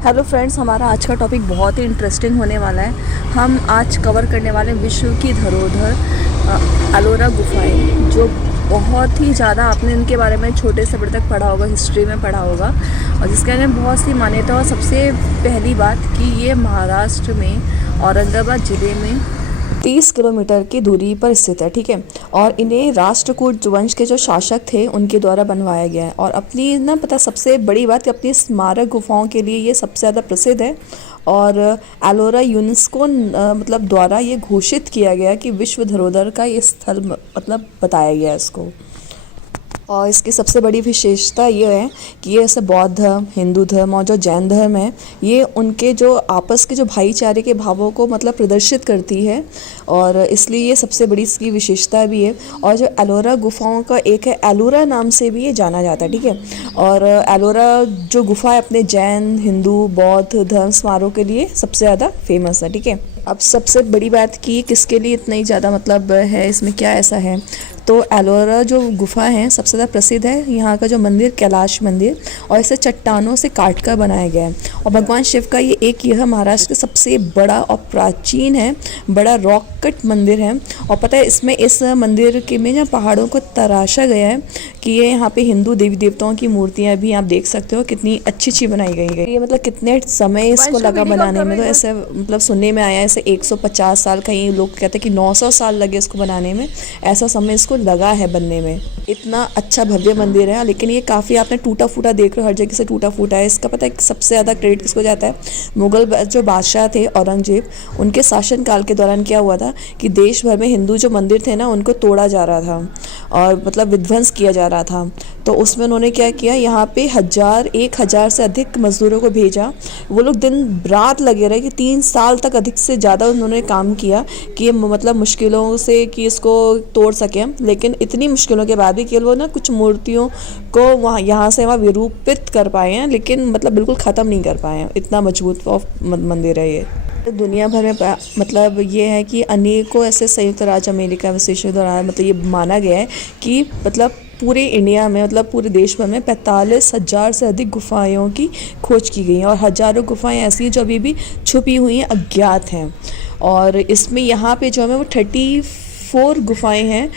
Hello friends, हमारा आज का टॉपिक बहुत ही इंटरेस्टिंग होने वाला है। हम आज कवर करने वाले हैं विश्व की धरोहर एलोरा गुफाएं, जो बहुत ही ज़्यादा आपने इनके बारे में छोटे से बड़े तक पढ़ा होगा, हिस्ट्री में पढ़ा होगा, और जिसके अंदर बहुत सी मान्यता। और सबसे पहली बात कि ये महाराष्ट्र में औरंगाबाद ज़िले में 30 किलोमीटर की दूरी पर स्थित है, ठीक है। और इन्हें राष्ट्रकूट वंश के जो शासक थे उनके द्वारा बनवाया गया है। और अपनी ना पता सबसे बड़ी बात कि अपनी स्मारक गुफाओं के लिए ये सबसे ज़्यादा प्रसिद्ध है। और एलोरा यूनेस्को मतलब द्वारा ये घोषित किया गया कि विश्व धरोहर का ये स्थल मतलब बताया गया है इसको। और इसकी सबसे बड़ी विशेषता ये है कि ये ऐसे बौद्ध धर्म, हिंदू धर्म और जो जैन धर्म है, ये उनके जो आपस के जो भाईचारे के भावों को मतलब प्रदर्शित करती है। और इसलिए ये सबसे बड़ी इसकी विशेषता भी है। और जो एलोरा गुफाओं का एक है, एलोरा नाम से भी ये जाना जाता है, ठीक है। और एलोरा जो गुफा है अपने जैन, हिंदू, बौद्ध धर्म स्मारकों के लिए सबसे ज़्यादा फेमस है, ठीक है। अब सबसे बड़ी बात कि किसके लिए इतना ही ज़्यादा मतलब है, इसमें क्या ऐसा है। तो एलोरा जो गुफा है सबसे ज़्यादा प्रसिद्ध है। यहाँ का जो मंदिर कैलाश मंदिर, और इसे चट्टानों से काट कर बनाया गया है। और भगवान शिव का ये यह महाराष्ट्र का सबसे बड़ा और प्राचीन है, बड़ा रॉक कट मंदिर है। और पता है इसमें इस मंदिर के में जो पहाड़ों को तराशा गया है कि ये यहाँ पे हिंदू देवी देवताओं की मूर्तियाँ भी आप देख सकते हो कितनी अच्छी बनाई गई है। ये मतलब कितने समय इसको लगा बनाने में, तो ऐसे मतलब सुनने में आया ऐसे 150 साल, कहीं लोग कहते हैं कि 900 साल लगे इसको बनाने में। ऐसा समय इसको लगा है बनने में। इतना अच्छा भव्य मंदिर है, लेकिन ये काफ़ी आपने टूटा फूटा देख रहे हो, हर जगह से टूटा फूटा है। इसका पता है सबसे ज़्यादा क्रेडिट किसको जाता है? मुगल जो बादशाह थे औरंगजेब, उनके शासनकाल के दौरान क्या हुआ था कि देश भर में हिंदू जो मंदिर थे ना उनको तोड़ा जा रहा था और मतलब विध्वंस किया जा रहा था। तो उसमें उन्होंने क्या किया, यहाँ पे 1000 से अधिक मजदूरों को भेजा। वो लोग दिन रात लगे रहे कि 3 साल तक अधिक से ज़्यादा उन्होंने काम किया कि ये मतलब मुश्किलों से कि इसको तोड़ सकें। लेकिन इतनी मुश्किलों के बाद भी केवल वो ना कुछ मूर्तियों को वहाँ यहाँ से वहाँ विरूपित कर पाए हैं, लेकिन मतलब बिल्कुल ख़त्म नहीं कर पाए हैं। इतना मजबूत मंदिर है ये। दुनिया भर में मतलब ये है कि अनेकों ऐसे संयुक्त राज्य अमेरिका विशेषज्ञों द्वारा मतलब ये माना गया है कि मतलब पूरे इंडिया में मतलब पूरे देश भर में 45,000 से अधिक गुफाओं की खोज की गई है। और हज़ारों गुफाएं ऐसी हैं जो अभी भी छुपी हुई हैं, अज्ञात हैं। और इसमें यहाँ पे जो है वो 34 गुफाएं हैं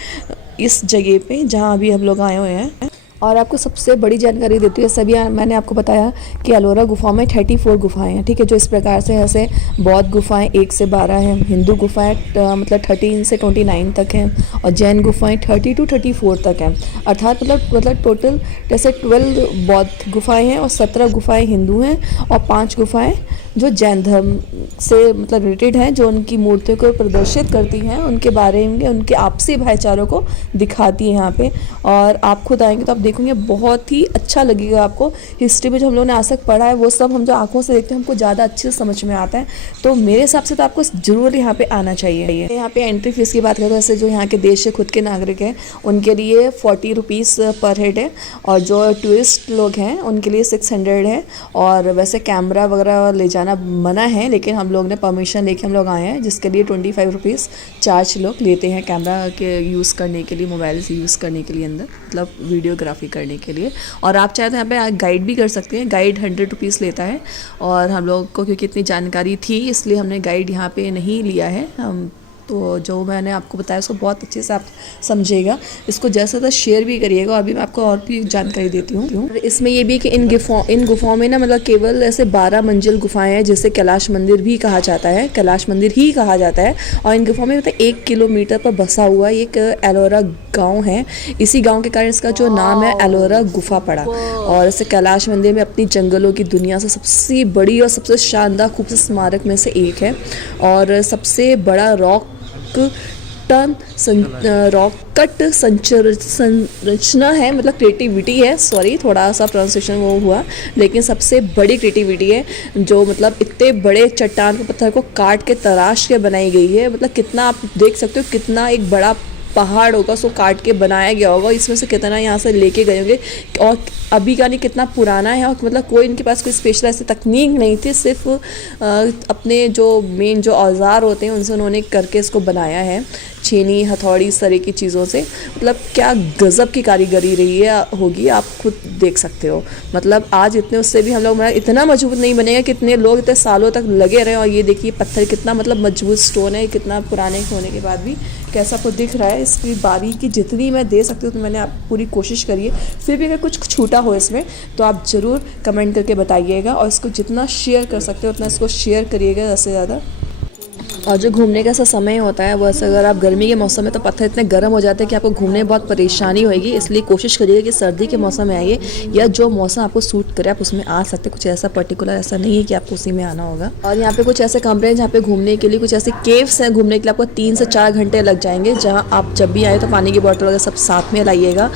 इस जगह पे जहाँ अभी हम लोग आए हुए हैं। और आपको सबसे बड़ी जानकारी देती हूँ, सभी मैंने आपको बताया कि एलोरा गुफाओं में 34 गुफाएं हैं, ठीक है। जो इस प्रकार से ऐसे बौद्ध गुफाएं 1 से 12 हैं, हिंदू गुफाएं मतलब 13 से 29 तक हैं, और जैन गुफाएं 30 to 34 तक हैं। अर्थात मतलब टोटल जैसे 12 बौद्ध गुफाएं हैं और 17 गुफाएं हिंदू हैं और 5 गुफाएं जो जैन धर्म से मतलब रिलेटेड हैं, जो उनकी मूर्तियों को प्रदर्शित करती हैं, उनके बारे में उनके आपसी भाईचारों को दिखाती है यहाँ पे। और आप खुद आएंगे तो आप देखोगे बहुत ही अच्छा लगेगा आपको। हिस्ट्री में जो हम लोगों ने आज तक पढ़ा है वो सब हम जो आंखों से देखते हैं हमको ज़्यादा अच्छे से समझ में आता है। तो मेरे हिसाब से तो आपको ज़रूर यहाँ पे आना चाहिए। यहाँ पे एंट्री फीस की बात करें तो ऐसे जो यहाँ के देश के खुद के नागरिक हैं उनके लिए 40 रुपीज़ पर हेड है, और जो टूरिस्ट लोग हैं उनके लिए 600 है। और वैसे कैमरा वगैरह ले जाना मना है, लेकिन हम लोग ने परमिशन लेके हम लोग आए हैं, जिसके लिए 25 रुपीज़ चार्ज लोग लेते हैं कैमरा के यूज़ करने के लिए, मोबाइल से यूज़ करने के लिए अंदर मतलब वीडियोग्राफी करने के लिए। और आप चाहे तो यहाँ पे गाइड भी कर सकते हैं। गाइड 100 रुपीज़ लेता है, और हम लोग को क्योंकि इतनी जानकारी थी इसलिए हमने गाइड यहाँ पे नहीं लिया है। हम तो जो मैंने आपको बताया उसको बहुत अच्छे से आप समझिएगा, इसको जैसा था शेयर भी करिएगा। और अभी मैं आपको और भी जानकारी देती हूँ। इसमें ये भी कि इन गुफाओं में ना मतलब केवल ऐसे 12 मंजिल गुफाएं हैं, जिसे कैलाश मंदिर भी कहा जाता है, कैलाश मंदिर ही कहा जाता है। और इन गुफाओं में मतलब 1 किलोमीटर पर बसा हुआ एक एलोरा गाँव है। इसी गाँव के कारण इसका जो नाम है एलोरा गुफा पड़ा। और ऐसे कैलाश मंदिर में अपनी जंगलों की दुनिया से सबसे बड़ी और सबसे शानदार खूबसूरत स्मारक में से एक है। और सबसे बड़ा रॉक कट संरचना है, मतलब क्रिएटिविटी है, सॉरी थोड़ा सा प्रोनाउंसिएशन वो हुआ, लेकिन सबसे बड़ी क्रिएटिविटी है जो मतलब इतने बड़े चट्टान के पत्थर को काट के तराश के बनाई गई है। मतलब कितना आप देख सकते हो कितना एक बड़ा पहाड़ होगा उसको काट के बनाया गया होगा, इसमें से कितना यहाँ से लेके गए होंगे। और अभी का नहीं कितना पुराना है, और मतलब कोई इनके पास कोई स्पेशल ऐसी तकनीक नहीं थी, सिर्फ अपने जो मेन जो औजार होते हैं उनसे उन्होंने करके इसको बनाया है छेनी हथौड़ी इस तरह की चीज़ों से, मतलब क्या गज़ब की कारीगरी रही है होगी, आप खुद देख सकते हो। मतलब आज इतने उससे भी हम लोग इतना मजबूत नहीं बनेगा, कितने लोग इतने सालों तक लगे रहे। और ये देखिए पत्थर कितना मतलब मजबूत स्टोन है, कितना पुराने होने के बाद भी कैसा आपको दिख रहा है। इसकी बारीकी जितनी मैं दे सकती हूँ तो मैंने आप पूरी कोशिश करी है। फिर भी अगर कुछ छूटा हो इसमें तो आप ज़रूर कमेंट करके बताइएगा, और इसको जितना शेयर कर सकते हो उतना इसको शेयर करिएगा ज़्यादा से ज़्यादा। और जो घूमने का ऐसा समय होता है वो ऐसा, अगर आप गर्मी के मौसम में तो पत्थर इतने गर्म हो जाते हैं कि आपको घूमने में बहुत परेशानी होगी, इसलिए कोशिश करिए कि सर्दी के मौसम में आइए, या जो मौसम आपको सूट करे आप उसमें आ सकते। कुछ ऐसा पर्टिकुलर ऐसा नहीं है कि आपको उसी में आना होगा। और यहाँ पे कुछ ऐसे कमरे हैं जहाँ पे घूमने के लिए कुछ ऐसे केव्स हैं, घूमने के लिए आपको 3 से 4 घंटे लग जाएंगे, जहाँ आप जब भी आए तो पानी की बोतल वगैरह सब साथ में लाइएगा।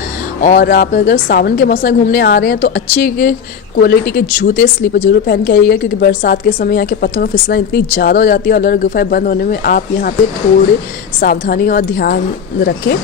और आप अगर सावन के मौसम में घूमने आ रहे हैं तो अच्छी क्वालिटी के जूते स्लीपर जरूर पहन के आइएगा, क्योंकि बरसात के समय यहाँ के पत्थरों में फिसलन इतनी ज़्यादा हो जाती है। और अलोरा गुफाएं बंद होने में आप यहाँ पे थोड़े सावधानी और ध्यान रखें।